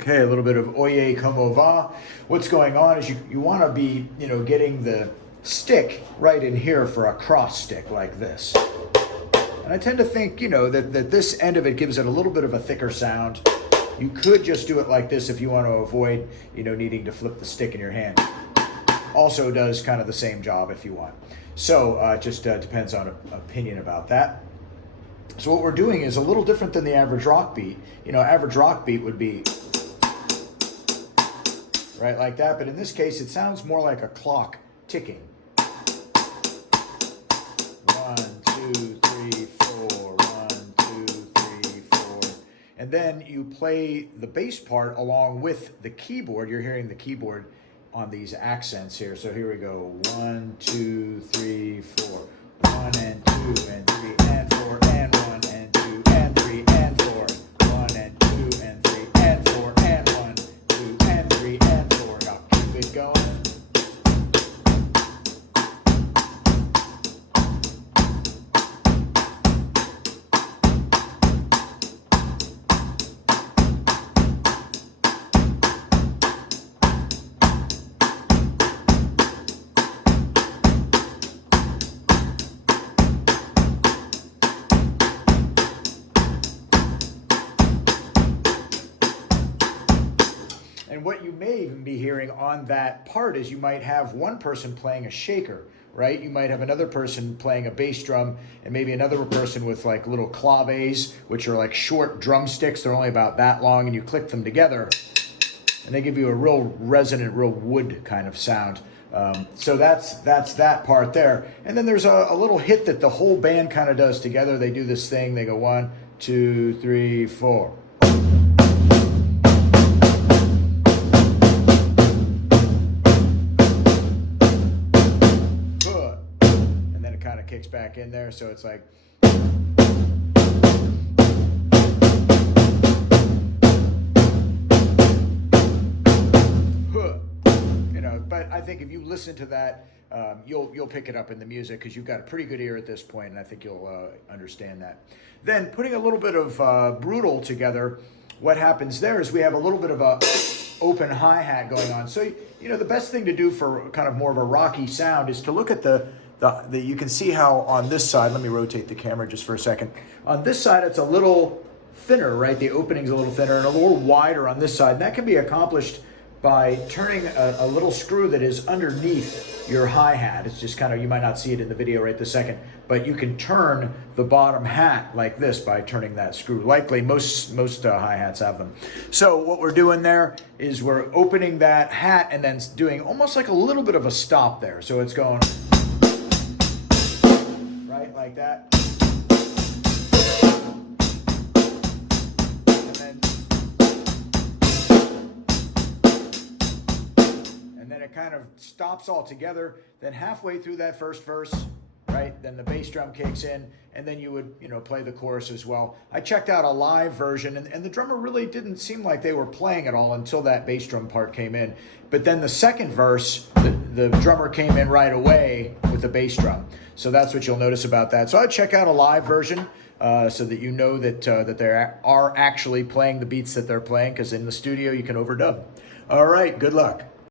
Okay, a little bit of Oye Como Va. What's going on is you want to be, getting the stick right in here for a cross stick like this. And I tend to think, that this end of it gives it a little bit of a thicker sound. You could just do it like this if you want to avoid, needing to flip the stick in your hand. Also does kind of the same job if you want. So just depends on opinion about that. So what we're doing is a little different than the average rock beat. Average rock beat would be right like that, but in this case it sounds more like a clock ticking. 1, 2, 3, 4, 1, 2, 3, 4. And then you play the bass part along with the keyboard. You're hearing the keyboard on these accents here. So here we go. 1, 2, 3, 4. 1 and 2 and 3 and 4 and 1 and 2 and 3 and 4. 1 and 2 and 3 and 4 and 1, 2 and 3 and 4. Now keep it going. And what you may even be hearing on that part is you might have one person playing a shaker, right? You might have another person playing a bass drum and maybe another person with like little claves, which are like short drumsticks. They're only about that long, and you click them together and they give you a real resonant, real wood kind of sound. So that's that part there. And then there's a little hit that the whole band kind of does together. They do this thing. They go 1, 2, 3, 4. Kind of kicks back in there, so it's like but I think if you listen to that, you'll pick it up in the music because you've got a pretty good ear at this point, and I think you'll understand that. Then putting a little bit of brutal together, what happens there is we have a little bit of a open hi-hat going on. So the best thing to do for kind of more of a rocky sound is to look at you can see how on this side, let me rotate the camera just for a second. On this side, it's a little thinner, right? The opening's a little thinner and a little wider on this side. And that can be accomplished by turning a little screw that is underneath your hi-hat. It's just kind of, you might not see it in the video right this second, but you can turn the bottom hat like this by turning that screw. Likely most hi-hats have them. So what we're doing there is we're opening that hat and then doing almost like a little bit of a stop there. So it's going right like that. And then it kind of stops all together. Then halfway through that first verse, right, then the bass drum kicks in, and then you would, play the chorus as well. I checked out a live version, and the drummer really didn't seem like they were playing at all until that bass drum part came in. But then the second verse, the drummer came in right away with the bass drum. So that's what you'll notice about that. So I'd check out a live version so that you know that they are actually playing the beats that they're playing, because in the studio you can overdub. All right, good luck.